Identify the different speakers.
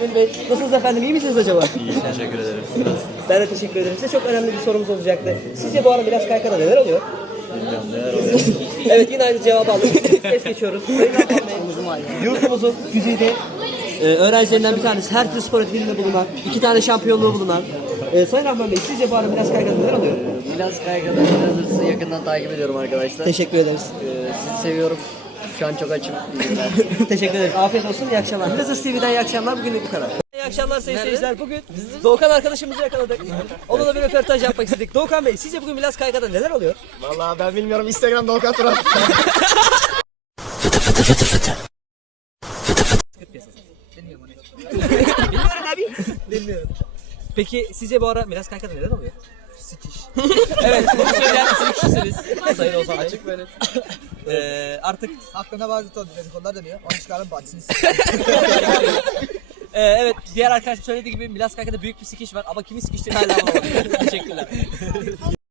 Speaker 1: Cemil Bey. Nasılsınız efendim? İyi misiniz acaba?
Speaker 2: İyi, teşekkür ederim.
Speaker 1: Ben de teşekkür ederim. Size çok önemli bir sorumuz olacaktı. Sizce bu ara Milas Kayka'da neler oluyor?
Speaker 2: Bilmiyorum neler oluyor.
Speaker 1: Evet, yine aynı cevabı aldık. Ses geçiyoruz. Yurtumuzun güzide öğrencilerinden bir tanesi. Her tür spor etkinliğinde bulunan, 2 tane şampiyonluğu bulunan. Sayın Rahman Bey, sizce bu ara Milas Kayka'da neler oluyor?
Speaker 3: Milas Kayka'da Milas Hırsı'nı yakından takip ediyorum arkadaşlar.
Speaker 1: Teşekkür ederiz.
Speaker 3: Sizi seviyorum. Şu an çok açım.
Speaker 1: Teşekkür ederiz. Afiyet olsun. İyi akşamlar. Milas TV'den iyi akşamlar. Bugünlük bu kadar. İyi akşamlar sayın seyirciler. Bugün Doğukan arkadaşımızı yakaladık. Onunla bir röportaj yapmak istedik. Doğukan Bey, sizce bugün Milas Kayka'da neler oluyor?
Speaker 4: Vallahi ben bilmiyorum. Instagram'da Okan Turan.
Speaker 1: Bilmiyorum abi. Bilmiyorum. Peki sizce bu ara Milas Kayka'da neler oluyor? Sikiş. Evet, bunu söyleyen siz kişisiniz. Sayın Ozan Bey.
Speaker 4: Açık böyle.
Speaker 1: Artık
Speaker 4: Hakkında bazı dedikodular dönüyor. Onu çıkarın batsınız.
Speaker 1: evet, diğer arkadaşım söylediği gibi Milas Kayka'da büyük bir sikiş var ama kimin sikiştiğini hala bulamadık. Teşekkürler.